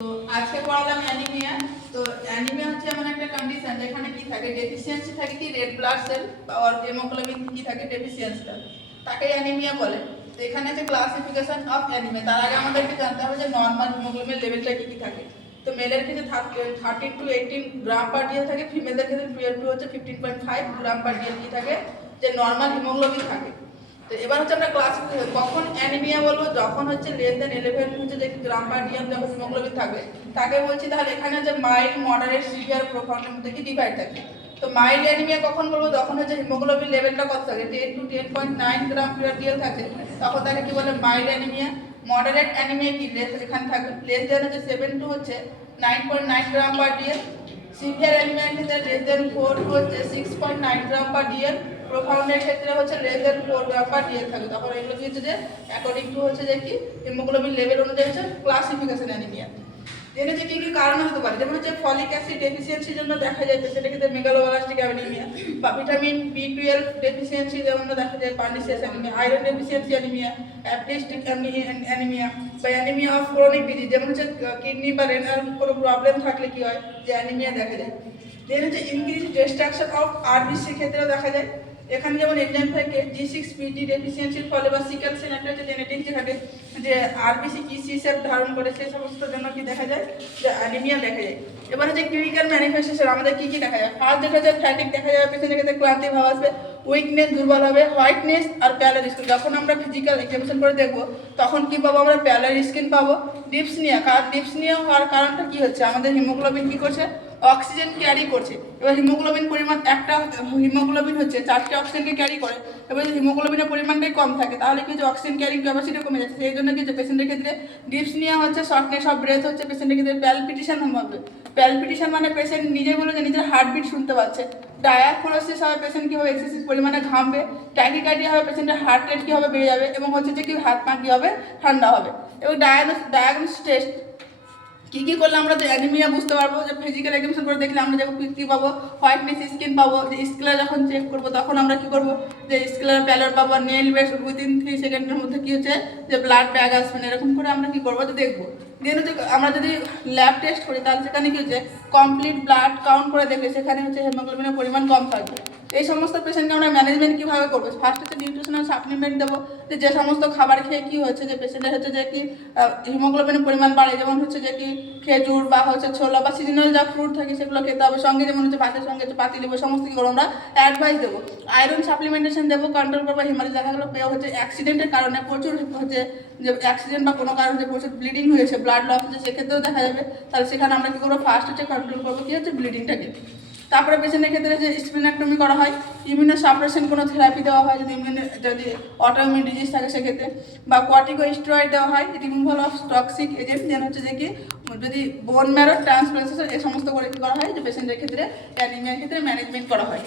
তো আজকে পড়ালাম অ্যানিমিয়া। তো অ্যানিমিয়া হচ্ছে এমন একটা কন্ডিশন যেখানে কি থাকে, ডেফিসিয়েন্সি থাকে কি রেড ব্লাড সেল আর হিমোগ্লোবিন কি থাকে ডেফিসিয়েন্সিটা, তাকে অ্যানিমিয়া বলে। তো এখানে হচ্ছে ক্লাসিফিকেশন অফ অ্যানিমিয়া। তার আগে আমাদেরকে জানতে হবে যে নর্মাল হিমোগ্লোবিন লেভেলটা কি কি থাকে। তো মেলের ক্ষেত্রে 13 to 18 গ্রাম পার ডিএল থাকে, ফিমেলদের ক্ষেত্রে 12 to 15.5 গ্রাম পার ডিএল কি থাকে, যে নর্মাল হিমোগ্লোবিন থাকে। তো এবার হচ্ছে আমরা ক্লাসিফিকেশন কখন অ্যানিমিয়া বলবো, যখন হচ্ছে লেস দেন 11 হচ্ছে যে গ্রাম পার ডিএম যখন হিমোগ্লোবিন থাকবে তাকে বলছি। তাহলে এখানে হচ্ছে মাইল্ড, মডারেট, সিভিয়ার, প্রোফাউন্ডের মধ্যে কি ডিভাইড থাকে। তো মাইল্ড অ্যানিমিয়া কখন বলবো, যখন হচ্ছে হিমোগ্লোবিন লেভেলটা কত থাকে, 10 to 10.9 গ্রাম পার ডিএল থাকে, তখন তাকে কি বলে মাইল্ড অ্যানিমিয়া। মডারেট অ্যানিমিয়া কি এখানে থাকে লেস দেন হচ্ছে 7 to হচ্ছে 9.9 গ্রাম পার ডিএল। সিভিয়ার অ্যানিমিয়ার ক্ষেত্রে লেস দেন 4 to হচ্ছে 6.9 গ্রাম পার ডিএল। প্রোফাউন্ডের ক্ষেত্রে হচ্ছে লেস দেন 4 গ্রাম পার ডিএল থাকে। তখন এগুলো কি হচ্ছে যে অ্যাকর্ডিং টু হচ্ছে যে কি হিমোগ্লোবিন লেভেল অনুযায়ী হচ্ছে ক্লাসিফিকেশন অ্যানিমিয়া। এর যে কি কি কারণ হতে পারে, যেমন হচ্ছে ফলিক অ্যাসিড ডেফিসিয়েন্সির জন্য দেখা যায় পেশেন্টের ক্ষেত্রে মেগালোবালাস্টিক অ্যানিমিয়া, বা ভিটামিন বি12 ডেফিসিয়েন্সি যেমন দেখা যায় pernicious anaemia, iron deficiency anaemia, aplastic anaemia, বা অ্যানিমিয়া অফ ক্রনিক ডিজিজ, যেমন হচ্ছে কিডনি বা রেনাল কোনো প্রবলেম থাকলে কি হয় যে অ্যানিমিয়া দেখা যায়। দেন হচ্ছে ইনক্রিজ ডিস্ট্রাকশন অফ আরবিসির ক্ষেত্রেও দেখা যায়। এখানে যেমন এনজাইম থাকে G6PD ডেফিসিয়েন্সির ফলে, বা সিকেল সেল একটা হচ্ছে জেনেটিক যেখানে যে আরবিসি কি সি শেপ ধারণ করে, সেই সমস্ত জন্য কি দেখা যায় যে অ্যানিমিয়া দেখা যায়। এবার হচ্ছে ক্লিনিক্যাল ম্যানিফেস্টেশন আমাদের কি কি দেখা যায়। ফার্স্ট দেখা যায় ফ্যাটিক দেখা যাবে, পেশেন্টের ক্ষেত্রে ক্লান্তি ভাব আসবে, উইকনেস দুর্বল হবে, হোয়াইটনেস আর প্যালের স্কিন। যখন আমরা ফিজিক্যাল এক্সামিনেশন করে দেখবো তখন কি পাবো, আমরা প্যালের স্কিন পাবো। ডিপসনিয়া, কারণ ডিপসনিয়া হওয়ার কারণটা কি হচ্ছে, আমাদের হিমোগ্লোবিন কি করছে, অক্সিজেন ক্যারি করছে। এবার হিমোগ্লোবিন পরিমাণ, একটা হিমোগ্লোবিন হচ্ছে 4টে অক্সিজেনকে ক্যারি করে। এবার যদি হিমোগ্লোবিনের পরিমাণটাই কম থাকে তাহলে কিছু অক্সিজেন ক্যারিং ক্যাপাসিটি কমে যাচ্ছে। সেই জন্য কিছু পেশেন্টের ক্ষেত্রে ডিপসনিয়া হচ্ছে, শর্টনেস অফ ব্রেথ হচ্ছে, পেশেন্টের ক্ষেত্রে প্যালপিটেশন হবে। প্যালপিটেশন মানে পেশেন্ট নিজেই বলে যে নিজের হার্টবিট শুনতে পাচ্ছে। ডায়াফ্লোরোসিস হবে, পেশেন্ট কি হবে এক্সেসিভ পরিমাণে ঘামবে। ট্যাকিকার্ডিয়া হবে, পেশেন্টের হার্ট রেট কি হবে বেড়ে যাবে, এবং হচ্ছে যে কি হাত পা কি হবে ঠান্ডা হবে। এবং ডায়াগনোসিস টেস্ট কি কি করলে আমরা যে অ্যানিমিয়া বুঝতে পারবো, যে ফিজিক্যাল এক্সামিনেশন করে দেখলে আমরা যেমন কি পাবো, হোয়াইটনেস স্কিন পাবো। যে স্কেলার যখন চেক করবো তখন আমরা কি করবো, যে স্কেলার প্যালার পাবো, নেল বেস উইদিন 3 সেকেন্ডের মধ্যে কি হচ্ছে যে ব্লাড ব্যাগ আসবে, এরকম করে আমরা কি করবো যে দেখবো। দেন হচ্ছে আমরা যদি ল্যাব টেস্ট করি তাহলে সেখানে কি হচ্ছে কমপ্লিট ব্লাড কাউন্ট করে দেখলে সেখানে হচ্ছে হিমোগ্লোবিনের পরিমাণ কম থাকবে। এই সমস্ত পেশেন্টকে আমরা ম্যানেজমেন্ট কীভাবে করবো, ফার্স্ট হচ্ছে নিউট্রিশনাল সাপ্লিমেন্ট দেবো, যে সমস্ত খাবার খেয়ে কি হচ্ছে যে পেশেন্টের হচ্ছে যে কি হিমোগ্লোবিনের পরিমাণ বাড়ে, যেমন হচ্ছে যে কি খেজুর বা হচ্ছে ছোলা বা সিজনাল যা ফ্রুট থাকে সেগুলো খেতে হবে। সঙ্গে যেমন হচ্ছে ভাতের সঙ্গে হচ্ছে পাতিলেবু, সমস্ত কিছু আমরা অ্যাডভাইস দেবো। আয়রন সাপ্লিমেন্টেশন দেবো, কন্ট্রোল করবো হিমালয়। দেখা গেলো হচ্ছে অ্যাক্সিডেন্টের কারণে প্রচুর হচ্ছে যে অ্যাক্সিডেন্ট বা কোনো কারণে প্রচুর ব্লিডিং হয়েছে, ব্লাড লস হচ্ছে, সেক্ষেত্রেও দেখা যাবে। তাহলে সেখানে আমরা কী করবো, ফার্স্ট হচ্ছে কন্ট্রোল করবো কি হচ্ছে ব্লিডিংটাকে। তারপরে পেশেন্টের ক্ষেত্রে যে স্প্লিনেক্টমি করা হয়, ইমিউনো সাপ্রেশন কোনো থেরাপি দেওয়া হয় যদি অটোইমিউন ডিজিজ থাকে সেক্ষেত্রে, বা কর্টিকোস্টেরয়েড দেওয়া হয়, রিমুভাল অফ টক্সিক এজেন্ট, যেন হচ্ছে যে কি যদি বোন ম্যারো ট্রান্সপ্লান্টেশন এই সমস্ত করে কী করা হয়, যে পেশেন্টের ক্ষেত্রে অ্যানিমিয়ার ক্ষেত্রে ম্যানেজমেন্ট করা হয়।